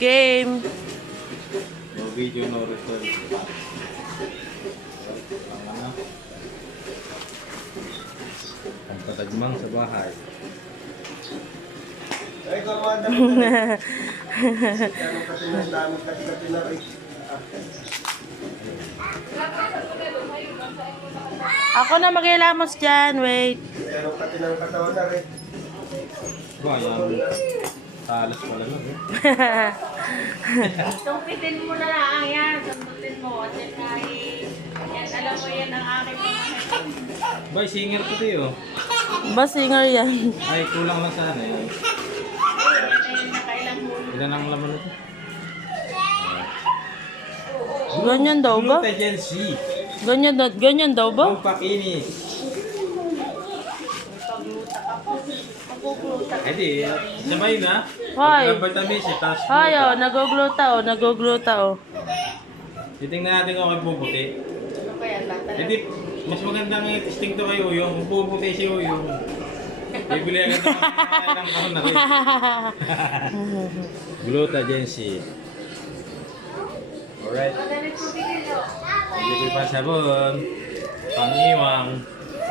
Game. No video, no return. Ang patagmang sa bahay. Ay, gawanda mo na. Ano kasi ng dami kasi na rin. Ako na mag-ilamos dyan. Wait. Pero kasi ng katawan na rin. Ba, yung talas pala lang. Sumpitin mo na lang yan. Sumpitin mo. At yan, alam mo yan ang aking mga. Boy, singer ko tayo. Ba, singer yan. Ay, kulang lang sana yun. Nakailang mo. Ilan ang laman nito? Ganyan daw ba? Glutagency. Ganyan daw ba? Ang pakinis. Pagluta ka po. Magugluta ka. Eh di, sabay na. Hoy. Pagka-vitamins, taas Ay, gluta. oh, nagugluta, oh. Titingnan natin kung may puputi. Ano kaya tatanong? Eh di, mas magandang testing to kay Uyong. Kung puputi si Uyong. Bibili agad ng kahon na rin. Glutagency. Alright. Magalit po din nyo. Hindi pa sabon. Pangiwang.